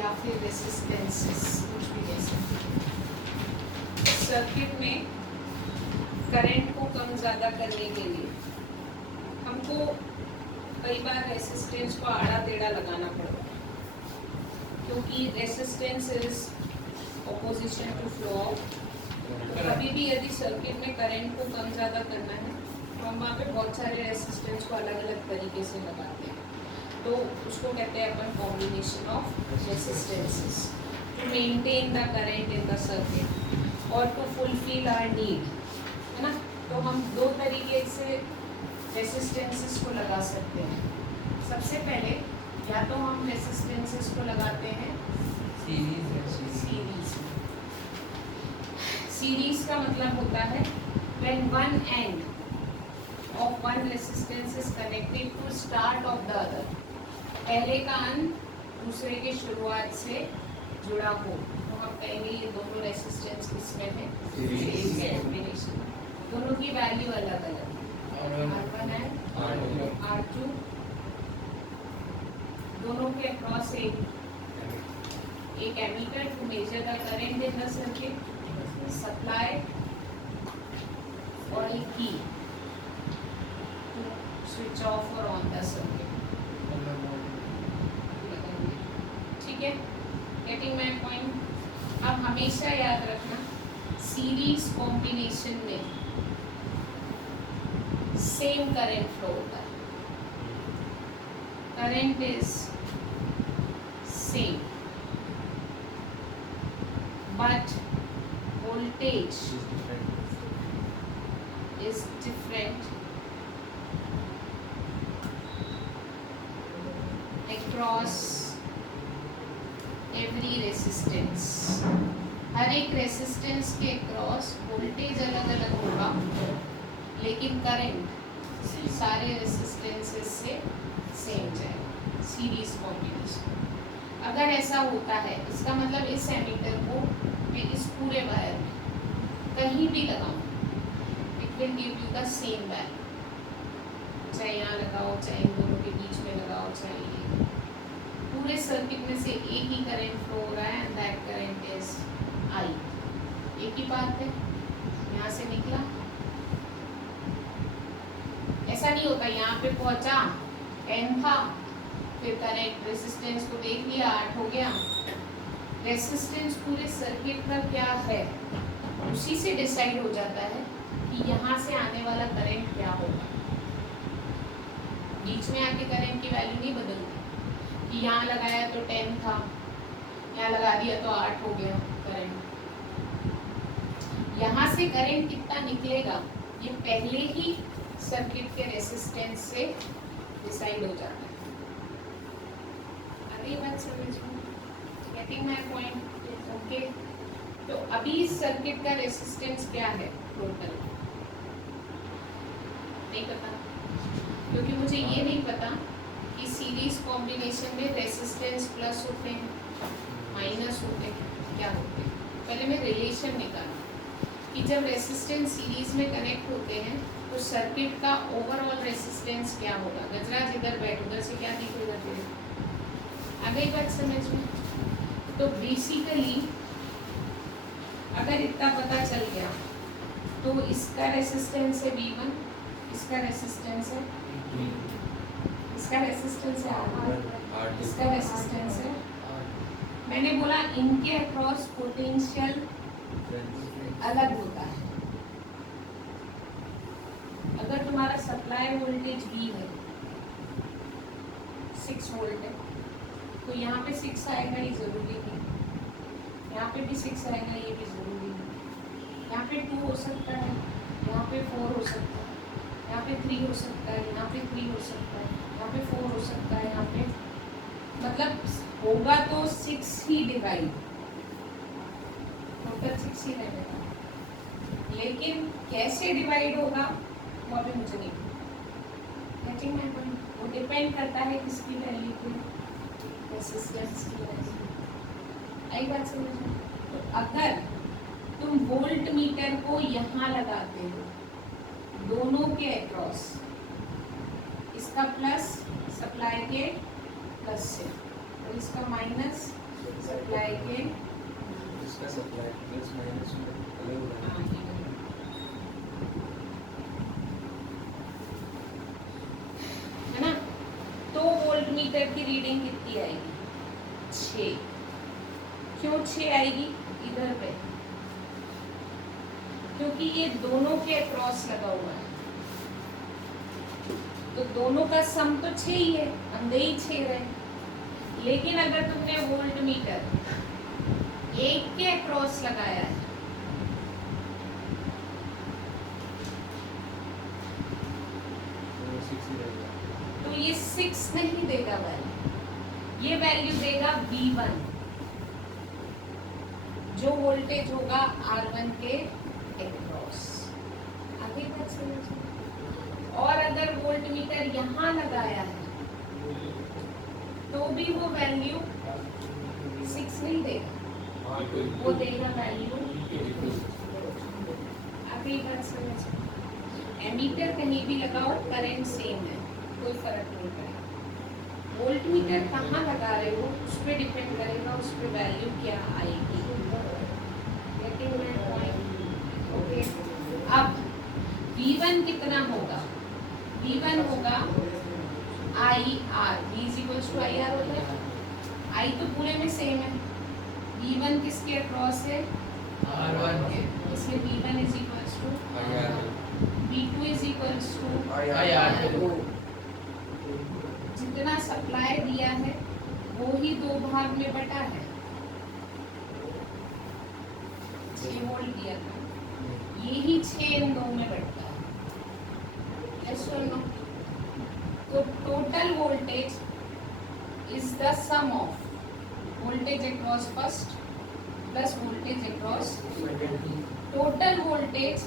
या फिर रेसिस्टेंसेस, कुछ भी कह सकते हैं। सर्किट में करंट को कम ज़्यादा करने के लिए हमको कई बार रेसिस्टेंस को आड़ा टेढ़ा लगाना पड़ता है, क्योंकि resistance is opposition to flow of. तो कभी भी यदि सर्किट में करंट को कम ज़्यादा करना है तो हम वहाँ पे बहुत सारे रेसिस्टेंस को अलग अलग तरीके से लगाते हैं, तो उसको कहते हैं अपन combination of resistances to maintain the current in the circuit और टू फुलफिल आवर नीड, है ना। तो हम दो तरीके से रेसिस्टेंसेस को लगा सकते हैं। सबसे पहले या तो हम रेसिस्टेंसेस को लगाते हैं सीरीज का मतलब होता है when one end of one resistance is connected to start of the other, पहले का अंत दूसरे के शुरुआत से जुड़ा हो, तो हम कहेंगे ये दोनों रेसिस्टेंस किसमें है, सीरीज कॉम्बिनेशन। दोनों की वैल्यू अलग अलग है, R1 एंड R2, दोनों के अक्रॉस एक ammeter to measure the current in the circuit, supply और एक की टू स्विच ऑफ और ऑन द सर्किट। ठीक है, गेटिंग माय पॉइंट। अब हमेशा याद रखना सीरीज कॉम्बिनेशन में सेम करंट फ्लो होता है, current is same but voltage is different across every resistance। हर एक रेसिस्टेंस के अक्रॉस वोल्टेज अलग अलग होगा, लेकिन करंट सारे रेसिस्टेंसेस से सेम जाएगा, सीरीज कॉम्बिनेशन। अगर ऐसा होता है इसका मतलब इस एमीटर को मैं इस पूरे वायर में कहीं भी लगाऊं, it will give you the same value, चाहे यहाँ लगाओ, चाहे इन दोनों के बीच में लगाओ, चाहे पूरे सर्किट में से एक ही करंट फ्लो हो रहा है and that current is I. एक ही बात है, यहाँ से निकला, ऐसा नहीं होता यहाँ पे पहुंचा 10 था, फिर करंट रेसिस्टेंस को देख लिया 8 हो गया। रेसिस्टेंस पूरे सर्किट का क्या है उसी से डिसाइड हो जाता है कि यहाँ से आने वाला करंट क्या होगा। बीच में आके करंट की वैल्यू नहीं बदलती कि यहाँ लगाया तो 10 था, यहाँ लगा दिया तो 8 हो गया करंट। यहाँ से करंट कितना निकलेगा ये पहले ही सर्किट के रेसिस्टेंस से डिसाइड हो जाता है। अगली बात समझ में, गेटिंग माय पॉइंट, ओके। तो अभी इस सर्किट का रेसिस्टेंस क्या है टोटल नहीं पता, क्योंकि मुझे ये नहीं पता कि सीरीज कॉम्बिनेशन में रेसिस्टेंस प्लस होते हैं माइनस होते हैं क्या होते हैं। पहले मैं रिलेशन निकालूं कि जब रेसिस्टेंस सीरीज में कनेक्ट होते हैं तो सर्किट का ओवरऑल रेसिस्टेंस क्या होगा। गजराज इधर बैठ, उधर से क्या दिखेगा तेरे, आ गई बात समझ में। तो बेसिकली अगर इतना पता चल गया तो इसका रेसिस्टेंस है V1, इसका रेसिस्टेंस है इसका रेसिस्टेंस है R2, इसका रेसिस्टेंस है। मैंने बोला इनके अक्रॉस पोटेंशियल अलग होता है। अगर तुम्हारा सप्लाई वोल्टेज V है 6 वोल्ट है तो यहाँ पे 6 आएगा, ये ज़रूरी नहीं। यहाँ पे भी 6 आएगा, ये भी ज़रूरी नहीं। यहाँ पे 2 हो सकता है, यहाँ पे 4 हो सकता है, यहाँ पे 3 हो सकता है, यहाँ पे 3 हो सकता है, यहाँ पे 4 हो सकता है, यहाँ पे मतलब होगा तो 6 ही डिवाइड, टोटल 6 ही रहेगा। लेकिन कैसे डिवाइड होगा वो अभी मुझे नहीं पता। वो डिपेंड करता है किसकी वैल्यू पे, रेसिस्टेंस की वैल्यू। आई बात समझ में। तो अगर तुम वोल्ट मीटर को यहाँ लगाते हो दोनों के अक्रॉस, इसका प्लस सप्लाई के प्लस से और इसका माइनस सप्लाई के इसका सप्लाई प्लस माइनस में अलग होगा। है ना। तो वोल्ट मीटर की रीडिंग कितनी आएगी? 6। क्यों 6 आएगी? इधर पे, क्योंकि ये दोनों के अक्रॉस लगा हुआ है, तो दोनों का सम तो 6 ही है, अंदर ही 6 रहे। लेकिन अगर तुमने वोल्ट मीटर एक के अक्रॉस लगाया है, तो ये 6 नहीं देगा वैल्यू, ये वैल्यू देगा V1, जो वोल्टेज होगा R1 के अक्रॉस। आगे तक समझ। और अगर वोल्ट मीटर यहाँ लगाया है तो भी वो वैल्यू 6 नहीं देगा, वो देगा वैल्यू। अभी बात समझ। एमीटर कहीं भी लगाओ करंट सेम है, कोई फर्क नहीं पड़ेगा। वोल्ट मीटर कहाँ लगा रहे हो उस पर डिपेंड करेगा, उस पर वैल्यू क्या आएगी। लेकिन मैं पॉइंट ओके। अब V1 कितना होगा? V1 होगा IR, V is equals to IR होता है। I तो पूरे में सेम है। V1 किसके अक्रॉस है? R1 के, इसलिए V1 is equals to IR, V2 is equals to IR। जितना सप्लाई दिया है वो ही 2 भाग में बटा है। 6 वोल्ट दिया था, ये ही 6 इन 2 में बटता है। यस और नो? तो total voltage is the sum of voltage across first plus voltage across second. Total voltage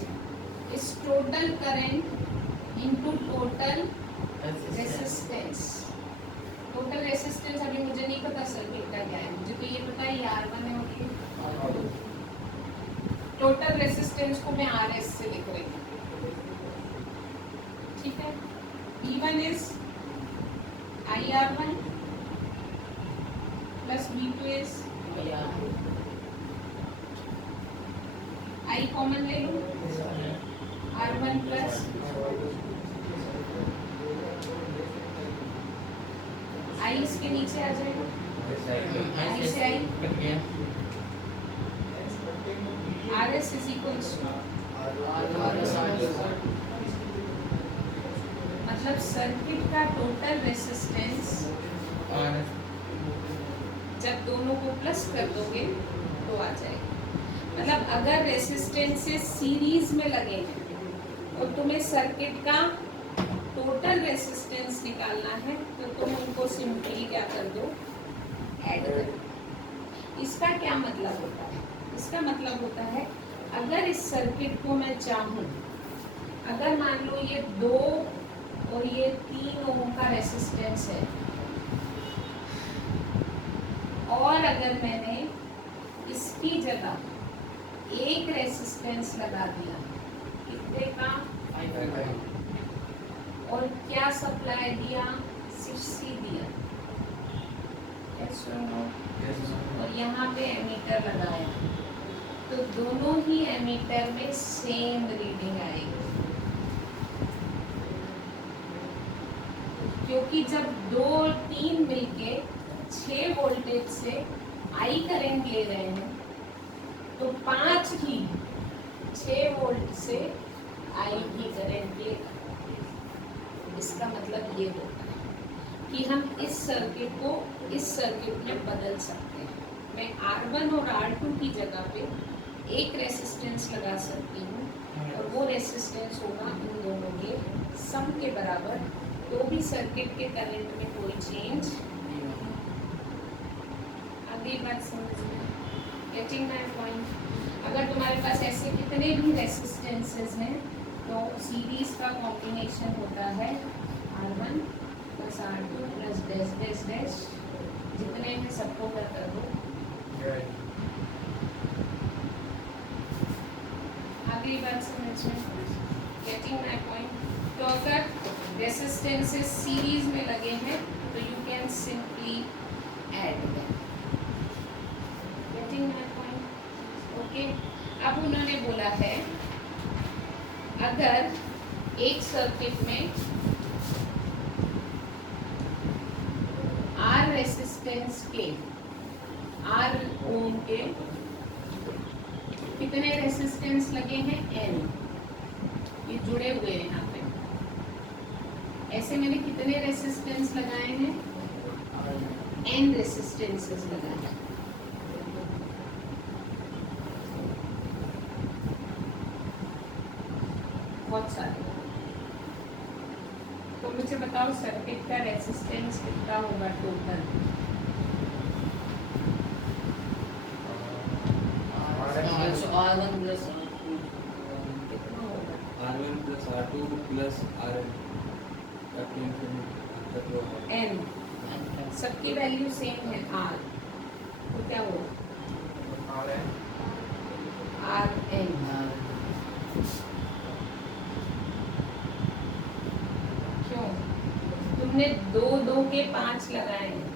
is total current into total resistance. Total resistance अभी मुझे नहीं पता सर्किट का क्या है, मुझे तो ये पता है ये R1 है और ये। टोटल रेसिस्टेंस को मैं RS से लिख रही हूँ, ठीक है। V1 is IR1 plus V2 is I common ले लो, R1 प्लस I इसके नीचे आ जाएगा, I से I, RS is equals to मतलब सर्किट का टोटल रेसिस्टेंस जब दोनों को प्लस कर दोगे तो आ जाएगा। मतलब अगर रेसिस्टेंसेस सीरीज में लगे हैं और तुम्हें सर्किट का टोटल रेसिस्टेंस निकालना है तो तुम उनको सिंपली क्या कर दो, ऐड कर दो। इसका क्या मतलब होता है? इसका मतलब होता है अगर इस सर्किट को मैं चाहूँ, अगर मान लो ये 2 और ये 3 ओम का रेसिस्टेंस है, और अगर मैंने इसकी जगह एक रेसिस्टेंस लगा दिया, कितने का? और क्या सप्लाई दिया? 60 दिया, और यहाँ पे एमीटर लगाया, तो दोनों ही एमीटर में सेम रीडिंग आएगी। क्योंकि जब 2 और 3 मिलके 6 वोल्टेज से I करंट ले रहे हैं, तो 5 ही 6 वोल्ट से I की करंट लेगा। इसका मतलब ये होता है कि हम इस सर्किट को इस सर्किट में बदल सकते हैं। मैं R1 और R2 की जगह पे एक रेसिस्टेंस लगा सकती हूँ और वो रेसिस्टेंस होगा इन दोनों के सम के बराबर, तो भी सर्किट के करंट में कोई चेंज। अगली बात समझ में, गेटिंग माय पॉइंट। अगर तुम्हारे पास ऐसे कितने भी रेसिस्टेंसेस हैं तो सीरीज का कॉम्बिनेशन होता है R1 plus R2 plus dash dash dash, जितने हैं सबको कर दो। अगली बात समझ में, गेटिंग माय पॉइंट। तो अगर रेसिस्टेंसेस सीरीज में लगे हैं तो you can simply add them. बोला है अगर एक सर्किट में आर रेसिस्टेंस के आर ओम के कितने रेसिस्टेंस लगे हैं एन, ये जुड़े हुए हैं यहाँ पे, ऐसे मैंने कितने रेसिस्टेंस लगाए हैं एन रेसिस्टेंसेस लगाए हैं। बहुत सारे। तो मुझे बताओ सर्किट का रेसिस्टेंस कितना होगा टोटल? R1 plus कितना होगा? R1 plus R2 plus RN up to infinity तक होगा। एन सबकी वैल्यू सेम है आर, तो क्या होगा RN आर एन। क्यों? तुमने दो दो के 5 लगाए हैं,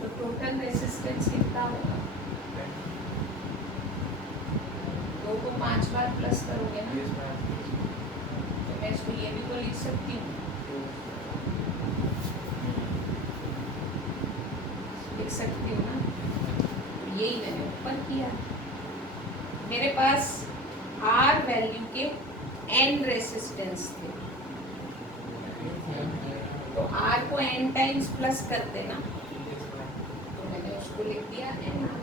तो टोटल रेसिस्टेंस कितना होगा? 2 को 5 बार प्लस करोगे ना, तो मैं इसको ये भी तो लिख सकती हूँ, लिख सकती हूँ ना, तो यही मैंने ऊपर किया। मेरे पास आर वैल्यू के एन रेसिस्टेंस थे, तो आर को एन टाइम्स प्लस कर देना, तो मैंने उसको लिख दिया एन आर।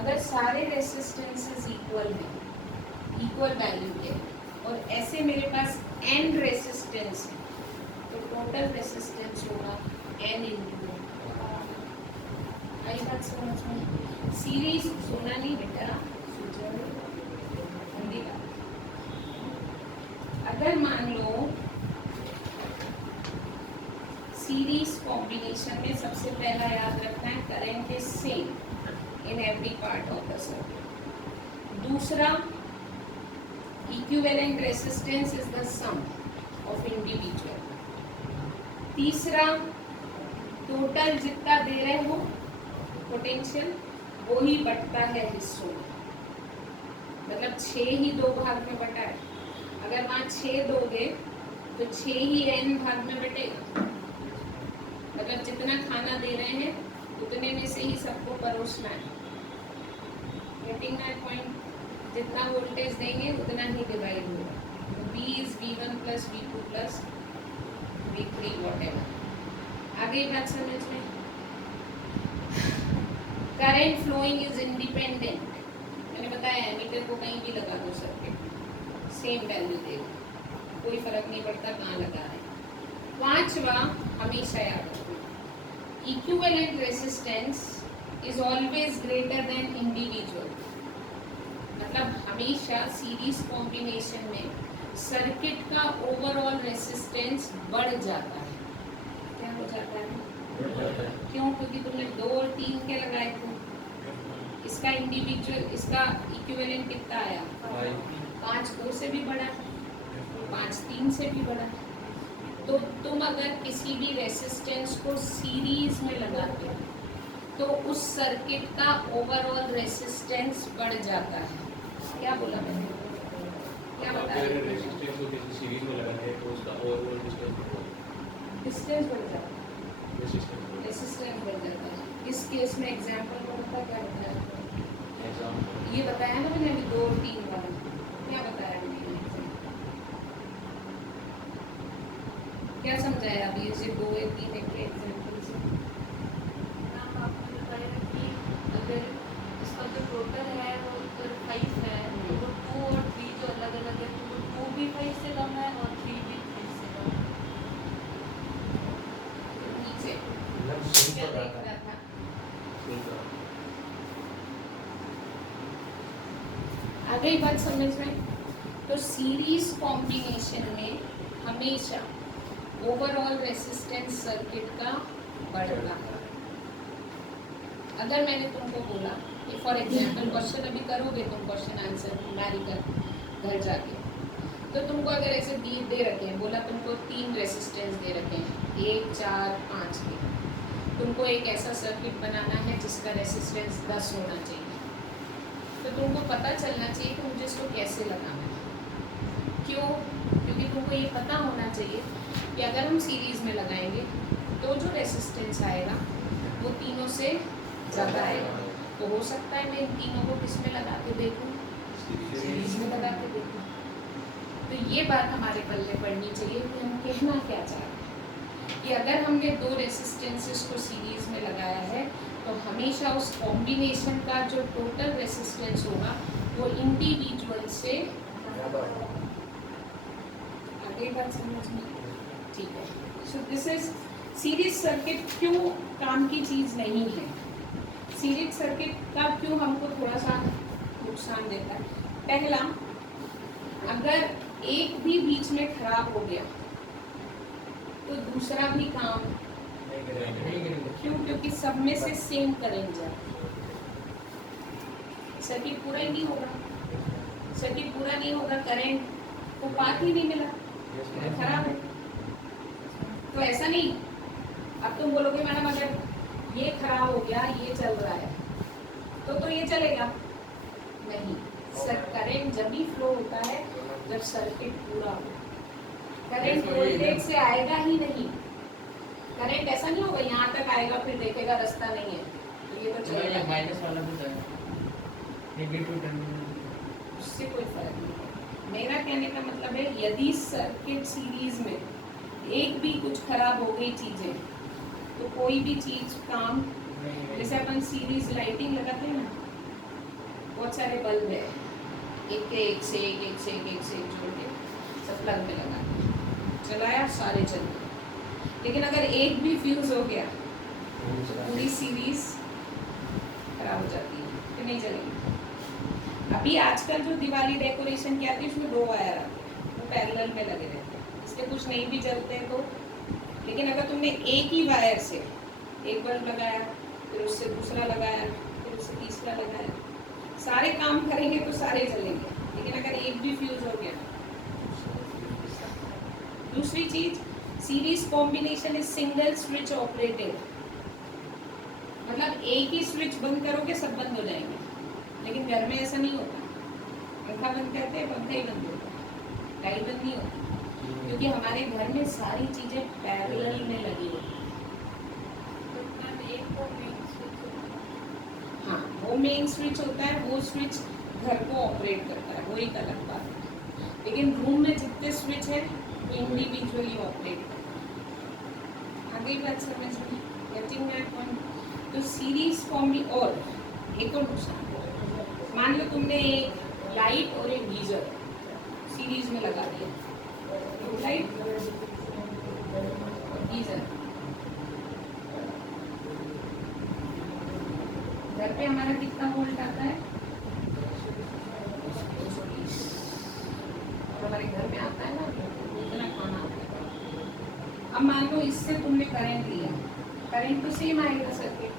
अगर सारे रेसिस्टेंसेस इक्वल हैं, इक्वल वैल्यू के, और ऐसे मेरे पास एन रेसिस्टेंस है, तो टोटल रेसिस्टेंस होगा एन इंटू। आई बात समझ में? सीरीज सुना नहीं बेटा, हिंदी का। अगर मान लो सीरीज कॉम्बिनेशन में सबसे पहला याद रखना है current is same in every part of the circuit. दूसरा, equivalent resistance is the sum of individual. तीसरा, टोटल जितना दे रहे हो पोटेंशियल वो ही बटता है हिस्सों में, मतलब 6 ही 2 भाग में बटा है। अगर वहाँ 6 दोगे तो 6 ही n भाग में बटेगा, मतलब जितना खाना दे रहे हैं उतने में से ही सबको परोसना है। Getting my point? जितना वोल्टेज देंगे उतना ही डिवाइड होगा। V is V1 plus V2 plus V3 whatever. आगे बात समझ में? Current following is independent. मैंने बताया एमीटर को कहीं भी लगा दो सर्किट सेम वैल्यू देगा, कोई फर्क नहीं पड़ता कहाँ लगा रहे हैं। पांचवा, हमेशा याद रखो, equivalent resistance is always greater than individual. मतलब हमेशा सीरीज कॉम्बिनेशन में सर्किट का ओवरऑल रेसिस्टेंस बढ़ जाता है। क्या हो जाता है? क्यों? क्योंकि तुमने 2 और 3 के लगाए थे, इसका इंडिविजुअल, इसका इक्विवेलेंट कितना आया? 5 2 से भी बड़ा, 5 3 से भी बड़ा। तो तुम अगर किसी भी रेसिस्टेंस को सीरीज में लगाते हो तो उस सर्किट का ओवरऑल रेसिस्टेंस बढ़ जाता है। क्या बोला मैंने? क्या बताया? रेजिस्टेंस को किसी सीरीज में लगाना है तो उसका ओवरऑल डिस्टेंस बढ़ जाता है, रेसिस्टेंस बढ़ जाता है। इस केस में एग्जांपल कौन सा क्या बताया? ये बताया ना मैंने अभी 2 और 3 वाला। क्या बताया मैंने? क्या समझाया अभी इसे 2 या 3 के एग्जांपल से? आपने बताया कि अगर इसका जो टोटल है वो 5 है, तो वो 2 और 3 जो अलग अलग है, तो वो 2 भी 5 से कम है और 3 भी 5 से कम है। नीचे क्या देख रहा था? आ गई बात समझ में? तो सीरीज कॉम्बिनेशन में हमेशा ओवरऑल रेसिस्टेंस सर्किट का बढ़ता है। अगर मैंने तुमको बोला कि फॉर एग्जांपल क्वेश्चन अभी करोगे तुम, क्वेश्चन आंसर मैरी कर घर जाके, तो तुमको अगर ऐसे दे रखे हैं, बोला तुमको 3 रेसिस्टेंस दे रखे हैं, 1, 4, 5 के, तुमको एक ऐसा सर्किट बनाना है जिसका रेसिस्टेंस 10 होना चाहिए। तो तुमको पता चलना चाहिए कि मुझे इसको कैसे लगाना है। क्यों? क्योंकि तुमको ये पता होना चाहिए कि अगर हम सीरीज़ में लगाएंगे तो जो रेसिस्टेंस आएगा वो तीनों से ज़्यादा आएगा। तो हो सकता है मैं इन तीनों को किस में लगा के देखूँ, सीरीज़ में लगा के देखूँ। तो ये बात हमारे पल्ले पड़नी चाहिए कि हम कहना क्या चाह रहे हैं कि अगर हमने 2 रेसिस्टेंसेस को सीरीज़ में लगाया है तो हमेशा उस कॉम्बिनेशन का जो टोटल रेसिस्टेंस होगा वो इंडिविजुअल से आगे बात समझ में ठीक है। So this is series circuit क्यों काम की चीज़ नहीं है। सीरीज सर्किट का क्यों हमको थोड़ा सा नुकसान देता है। पहला, अगर एक भी बीच में खराब हो गया तो दूसरा भी काम क्यों, क्योंकि सब में से सेम करंट जाए, सर्किट पूरा ही नहीं होगा। सर्किट पूरा नहीं होगा, करंट को पाथ ही नहीं मिला, खराब है। तो ऐसा नहीं, अब तुम बोलोगे मैडम अगर ये खराब हो गया, ये चल रहा है तो ये चलेगा नहीं। करंट जब भी फ्लो होता है जब सर्किट पूरा हो। करंट वोल्टेज से आएगा ही नहीं। करंट ऐसा नहीं होगा यहाँ तक आएगा फिर देखेगा रास्ता नहीं है तो ये तो चलेगा, माइनस वाला भी है, नेगेटिव टर्मिनल, उससे कोई फर्क नहीं है। मेरा कहने का मतलब है यदि सर्किट सीरीज में एक भी कुछ खराब हो गई चीजें तो कोई भी चीज काम, जैसे अपन सीरीज लाइटिंग लगाते हैं ना, बहुत सारे बल्ब है, एक के एक से एक, एक से एक, एक से एक जोड़ के सब प्लग में लगा दिया, चलाया, सारे चल गए। लेकिन अगर एक भी फ्यूज हो गया तो पूरी सीरीज खराब हो जाती है, फिर नहीं चलेगी। अभी आजकल जो दिवाली डेकोरेशन की आती है उसमें 2 वायर आते हैं, वो पैरेलल में लगे रहते हैं, इसके कुछ नहीं भी चलते हैं तो। लेकिन अगर तुमने एक ही वायर से एक बल्ब लगाया, फिर उससे दूसरा लगाया, फिर उससे तीसरा लगाया, सारे काम करेंगे तो सारे चलेंगे। लेकिन अगर एक भी फ्यूज हो गया। दूसरी चीज, series combination is single switch operated, मतलब एक ही स्विच बंद करोगे सब बंद हो जाएंगे। लेकिन घर में ऐसा नहीं होता, पंखा बंद करते हैं पंखा ही बंद होता है, लाइट बंद नहीं होती, क्योंकि हमारे घर में सारी चीजें पैरेलल में लगी होती हैं। हाँ, वो मेन स्विच होता है, वो स्विच घर को ऑपरेट करता है, वो एक अलग बात है। लेकिन रूम में जितने स्विच है वो इंडिविजुअली ऑपरेट करता है। आगे बात समझ में, गेटिंग माय पॉइंट। तो सीरीज कॉम्बी, और एक और नुकसान, मान लो तुमने एक लाइट और एक गीजर सीरीज में लगा दिया, लाइट गीजर, घर पे हमारा कितना वोल्ट आता है, 220, और हमारे घर में आता है ना इतना खाना आता है। अब मान लो इससे तुमने करंट लिया, करंट तो सेम आएगा सर्किट,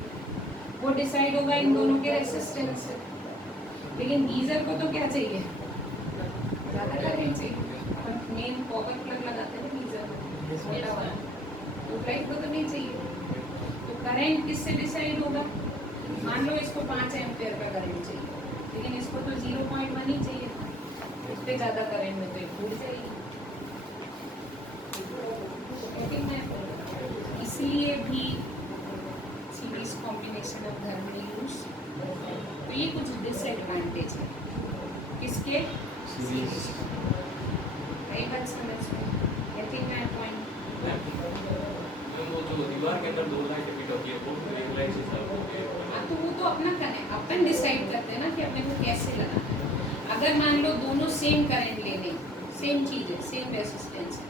वो डिसाइड होगा इन दोनों के रेसिस्टेंस से। लेकिन गीजर को तो क्या चाहिए, ज़्यादा करंट चाहिए। मेन पावर प्लग लगाते हैं गीजर मेरा वाला, तो लाइट को तो नहीं चाहिए। तो करंट किससे डिसाइड होगा, मान लो इसको 5 एम्पियर का करंट चाहिए, लेकिन इसको तो 0.1 ही चाहिए, इससे ज़्यादा करंट में तो एक भूल जाएगी। इसलिए भी सीरीज कॉम्बिनेशन ऑफ घर में यूज, तो ये कुछ डिसएडवांटेज है किसके, सीरीज। कई बात समझ में, आई थिंक माय पॉइंट। वो जो दीवार के अंदर 2 लाइट फिट होती है वो एक लाइट से सब होती है। हाँ, तो वो तो अपना अपन डिसाइड करते हैं ना कि अपने को कैसे लगाना है। अगर मान लो दोनों सेम करंट लेने, सेम चीज़ है, सेम रेसिस्टेंस है,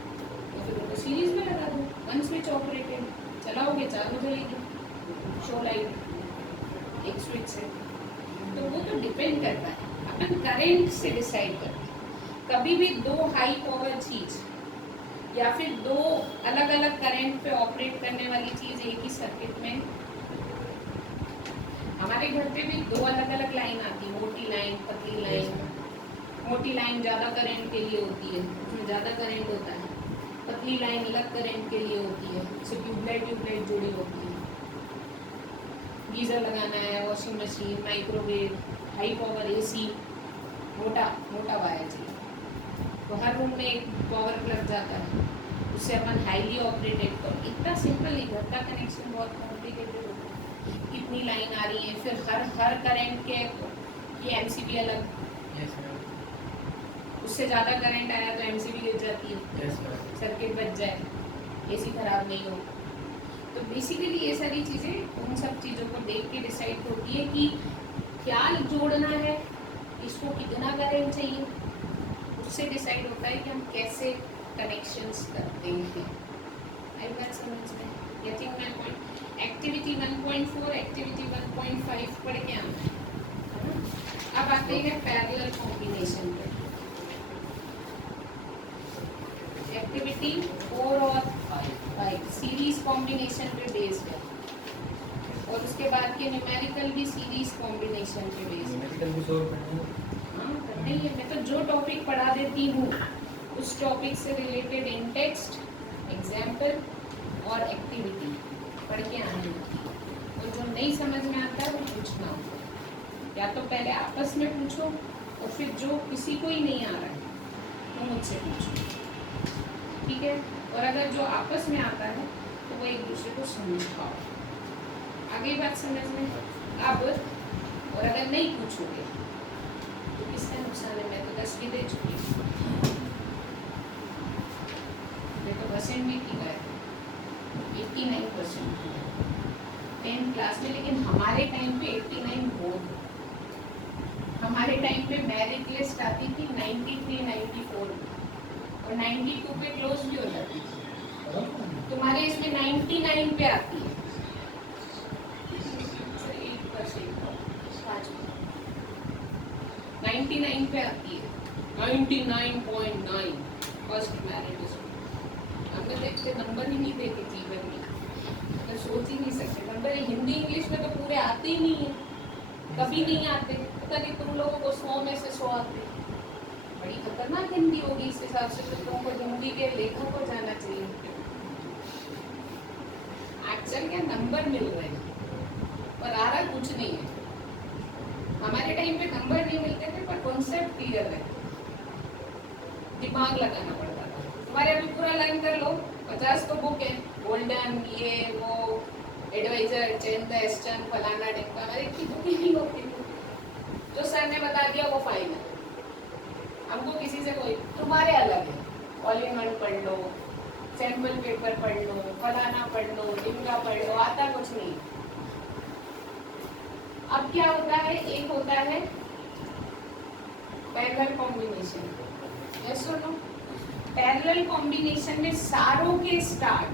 तो फिर उनको सीरीज में लगा दो, 1 स्विच ऑपरेटेड, चलाओगे चालू जलेगी, शो लाइट एक स्विच से। तो वो तो डिपेंड करता है, अपन करंट से डिसाइड करते हैं। कभी भी 2 हाई पावर चीज़ या फिर 2 अलग अलग करंट पे ऑपरेट करने वाली चीज़ एक ही सर्किट में, हमारे घर पे भी 2 अलग अलग लाइन आती, मोटी लाइन पतली लाइन, मोटी लाइन ज़्यादा करंट के लिए होती है, उसमें ज़्यादा करंट होता है। पतली लाइन अलग करंट के लिए होती है, उससे ट्यूबलाइट जुड़ी होती है। गीज़र लगाना है, washing machine, microwave, high power AC, मोटा वायर चाहिए। तो हर रूम में एक पावर प्लग जाता है, उससे अपन हाईली ऑपरेटेड। तो इतना सिंपल ही, घर का कनेक्शन बहुत कॉम्प्लिकेटेड होता है। कितनी लाइन आ रही है, फिर हर करंट के ये एमसीबी अलग, यस मैम, उससे ज़्यादा करंट आया तो एमसीबी गिर जाती है, यस मैम, सर्किट बच जाए, एसी खराब नहीं हो। तो बेसिकली ये सारी चीज़ें उन सब चीज़ों को देख के डिसाइड होती है कि क्या जोड़ना है, इसको कितना करंट चाहिए, उससे डिसाइड होता है कि हम कैसे कनेक्शंस करते हैं। आई बात समझ में? Getting my point? Activity 1.4, activity 1.5 पढ़ के आना है ना? अब आते हैं पैरेलल कॉम्बिनेशन पे। एक्टिविटी 4 और 5 सीरीज कॉम्बिनेशन पे बेस्ड है, और उसके बाद के न्यूमेरिकल भी सीरीज कॉम्बिनेशन पे बेस्ड है। न्यूमेरिकल भी सॉल्व करना है। हाँ, करना ही है। मैं तो जो टॉपिक पढ़ा देती हूँ उस टॉपिक से रिलेटेड इन टेक्स्ट, एग्जाम्पल और एक्टिविटी पढ़ के आनी होती है। और जो नहीं समझ में आता है वो पूछना होगा, या तो पहले आपस में पूछो, और फिर जो किसी को ही नहीं आ रहा है वो मुझसे पूछो, ठीक है? और अगर जो आपस में आता है तो वो एक दूसरे को समझाओ। आगे बात समझ में? अब और अगर नहीं पूछोगे तो किसका नुकसान है? मैं तो 10 भी दे चुकी हूँ, मैं तो परसेंट भी की है 89% 10th क्लास में। लेकिन हमारे टाइम पे 89 बहुत, हमारे टाइम पे मेरिट लिस्ट आती थी 93, 94 और 92 पे क्लोज भी हो जाती थी। तुम्हारे इसमें 99 पे आती है, 99 पे आती है, 99.9 फर्स्ट मेरिट लिस्ट। हमने देखते नंबर ही नहीं देखे जीवन में, तो सोच ही नहीं सकते। नंबर हिंदी इंग्लिश में तो पूरे आते ही नहीं है, कभी नहीं आते। पता नहीं तुम लोगों को 100 में से 100 आते। बड़ी खतरनाक हिंदी होगी इस हिसाब से, तो तुमको हिंदी के लेखक को जाना चाहिए। एक्चुअल क्या नंबर मिल रहे हैं पर आ रहा कुछ नहीं है। हमारे टाइम पे नंबर नहीं मिलते थे पर कॉन्सेप्ट क्लियर है, दिमाग लगाना पड़ता था। तुम्हारे अभी पूरा लाइन कर लो, 50 तो बुक है, गोल्डन ये वो एडवाइजर चेंद एस्टन फलाना ढिमका, हमारे की बुक ही नहीं होती थी। जो सर ने बता दिया वो फाइनल, हमको किसी से कोई, तुम्हारे अलग है, ऑल इन वन पढ़ लो, सैंपल पेपर पढ़ लो, फलाना पढ़ लो, ढिमका पढ़ लो, आता कुछ नहीं। अब क्या होता है, एक होता है पैरेलल कॉम्बिनेशन, यस और नो? पैरेलल कॉम्बिनेशन में सारों के स्टार्ट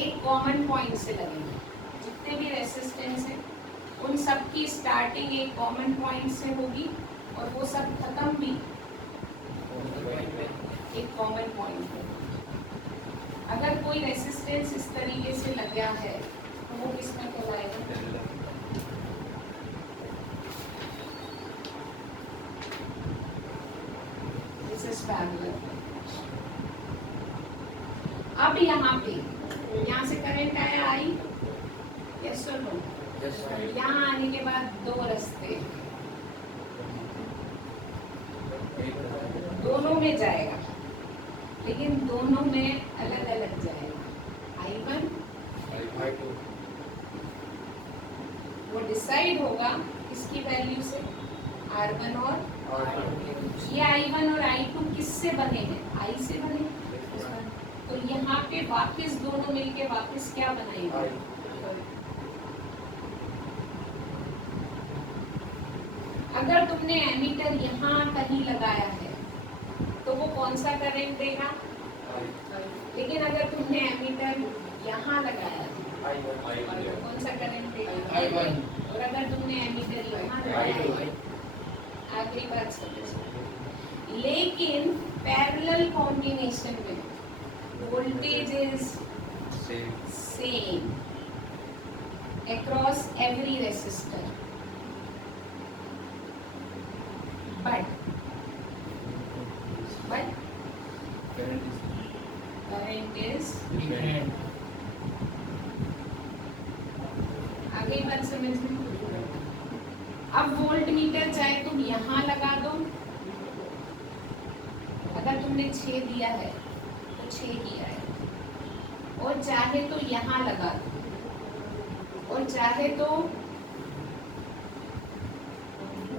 एक कॉमन पॉइंट से लगेंगे। जितने भी रेसिस्टेंस है उन सब की स्टार्टिंग एक कॉमन पॉइंट से होगी, और वो सब खत्म भी एक कॉमन पॉइंट पे। अगर कोई रेसिस्टेंस इस तरीके से लगा है तो वो किसमें कहलाएगा? This is parallel. अब यहाँ पे, यहाँ से करंट आया आई, यस और नो? यहाँ आने के बाद दो रास्ते, दोनों में जाएगा, लेकिन दोनों में अलग अलग जाएगा। I1 वो डिसाइड होगा किसकी वैल्यू से, R1 और ये I1 और I2 किससे बने हैं? I से बने। तो यहाँ पे वापस दोनों मिलके वापस क्या बनाएंगे? अगर तुमने एमीटर यहाँ कहीं लगाया है तो वो कौन सा करंट देगा? लेकिन अगर तुमने एमीटर यहाँ लगाया है तो कौन सा करंट देगा? और अगर तुमने एमीटर यहाँ लगाया है, आखिरी बात समझो। लेकिन पैरेलल कॉम्बिनेशन में voltage is same across every resistor, but तुमने 6 दिया है तो 6 ही आएगा, और चाहे तो यहाँ लगा दो और चाहे तो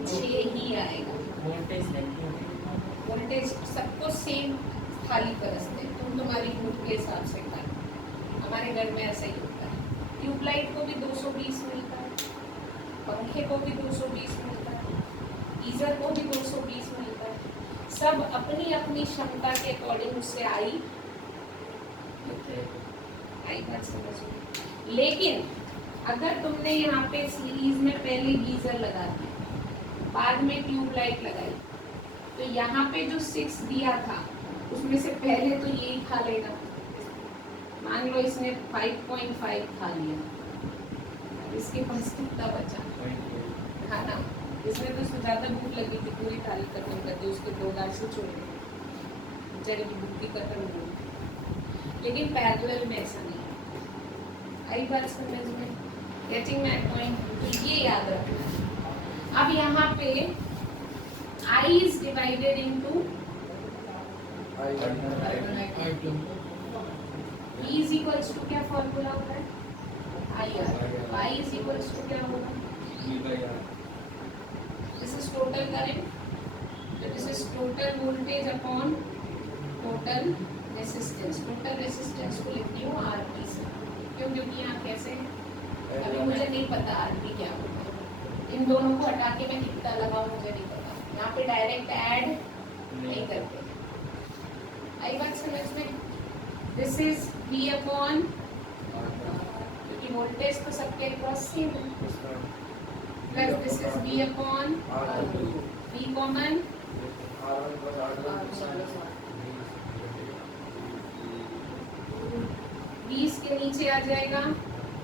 6 ही आएगा। वोल्टेज सबको सेम थाली परसते, तुम तुम्हारी ग्रुप के हिसाब से कर। हमारे घर में ऐसा ही होता है। ट्यूबलाइट को भी 220 मिलता है, पंखे को भी 220 मिलता है, गीजर को भी 220 मिलता है। सब अपनी अपनी क्षमता के अकॉर्डिंग उससे आई बात समझ में। लेकिन अगर तुमने यहाँ पे सीरीज में पहले गीजर लगा दिया, बाद में ट्यूबलाइट लगाई, तो यहाँ पे जो 6 दिया था उसमें से पहले तो यही खा लेगा। मान लो इसने 5.5 खा लिया, इसके पास कितना बचा? हाँ ना, इसमें तो उसको ज़्यादा भूख लगी थी, पूरी थाली खत्म कर दी, उसके 2 गाल से छोड़ दी, बेचारे की भूख भी खत्म हो गई। लेकिन पैरेलल में ऐसा नहीं है। आई बात समझ में? Getting my point? तो ये याद रखना। अब यहाँ पे I is divided into E is equals to क्या फॉर्मूला होता है? IR। I is equals to क्या होगा? This is total current, so this is total voltage upon total resistance। total resistance को लिखती हूँ RP से, क्यों? क्योंकि यहाँ कैसे अभी मुझे नहीं पता RP क्या होगा। इन दोनों को हटा के मैं कितना लगाऊं मुझे नहीं पता। यहाँ पे डायरेक्ट ऐड नहीं करते। आई बात समझ में? दिस इज V अपॉन, क्योंकि वोल्टेज तो सबके अक्रॉस सेम है, plus this is V upon V common, V के नीचे आ जाएगा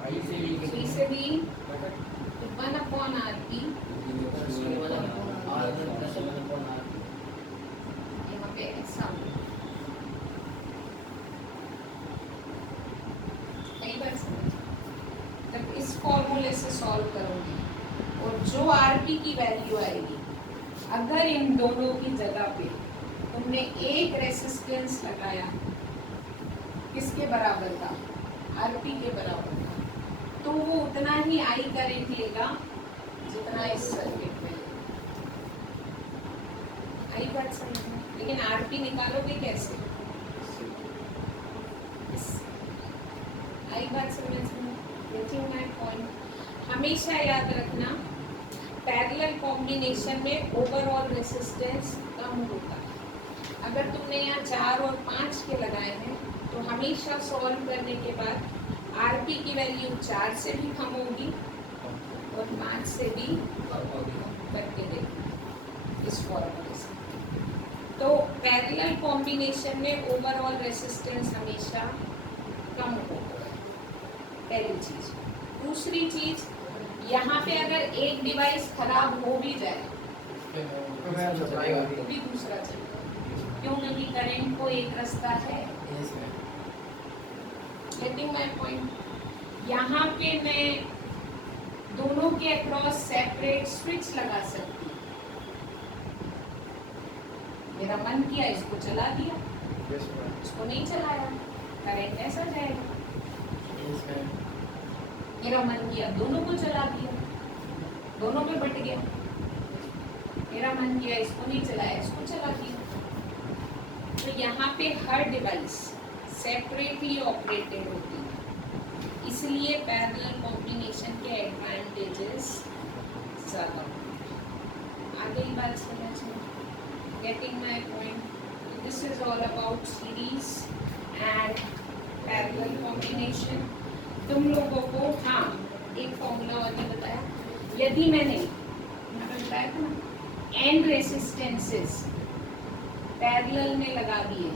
V से V, 1 अपॉन RP, यहाँ पे ऐसा। कई बार समझ, जब इस फॉर्मूले से सॉल्व करोगे और जो आरपी की वैल्यू आएगी, अगर इन दोनों की जगह पे तुमने एक रेसिस्टेंस लगाया, किसके बराबर था? आरपी के बराबर था, तो वो उतना ही आई करंट लेगा जितना इस सर्किट में। आई बात समझ में? लेकिन आरपी निकालोगे कैसे? आई बात समझ में? Getting my point? हमेशा याद रखना, पैरेलल कॉम्बिनेशन में ओवरऑल रेसिस्टेंस कम होता है। अगर तुमने यहाँ 4 और 5 के लगाए हैं, तो हमेशा सॉल्व करने के बाद आरपी की वैल्यू 4 से भी कम होगी और 5 से भी करके देगी इस फॉर्मूले से। तो पैरेलल कॉम्बिनेशन में ओवरऑल रेसिस्टेंस हमेशा कम होगा, पहली चीज। दूसरी चीज, यहाँ पे अगर एक डिवाइस खराब हो भी जाए तो भी दूसरा चलेगा, क्यों? क्योंकि करंट को एक रास्ता है। Getting my point? यहाँ पे मैं दोनों के अक्रॉस सेपरेट स्विच लगा सकती हूँ। मेरा मन किया इसको चला दिया, इसको नहीं चलाया, करंट ऐसा जाएगा। मेरा मन किया दोनों को चला दिया, दोनों पे बट गया। मेरा मन किया इसको नहीं चलाया, इसको चला दिया। तो यहाँ पे हर डिवाइस सेपरेटली ऑपरेटेड होती है, इसलिए पैरेलल कॉम्बिनेशन के एडवांटेजेस ज़्यादा होते हैं। आगे ही बात समझ में? Getting my point? This is all about series and parallel combination. तुम लोगों को हाँ एक फॉर्मूला और भी बताया, यदि मैंने बताया था ना, एंड रेसिस्टेंसेस पैरेलल में लगा दिए,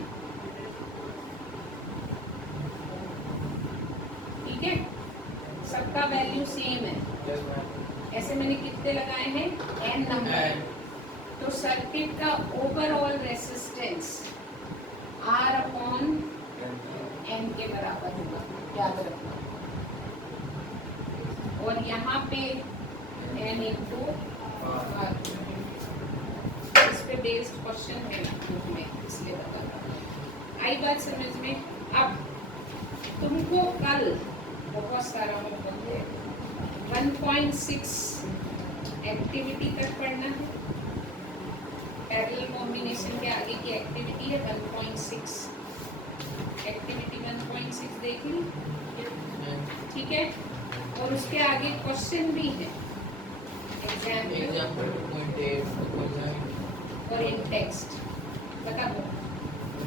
ठीक है, सबका वैल्यू सेम है, ऐसे मैंने कितने लगाए हैं? n number. तो सर्किट का overall resistance R upon n के बराबर होगा, याद रखना। और यहाँ पे n इंटू R, इस पे बेस्ड क्वेश्चन है बुक में, इसलिए बता रहा हूँ। आई बात समझ में? अब तुमको कल बहुत सारा होमवर्क है, 1.6 एक्टिविटी तक पढ़ना है। पैरेलल कॉम्बिनेशन के आगे की एक्टिविटी है 1.6, एक्टिविटी 1.6 देख ली, ठीक है। और उसके आगे क्वेश्चन भी है, एग्जाम्पल और इन टेक्स्ट। बताओ,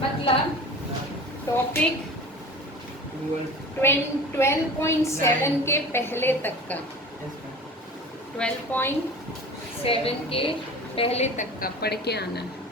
मतलब टॉपिक 12.7 के पहले तक का, 12.7 के पहले तक का पढ़ के आना है।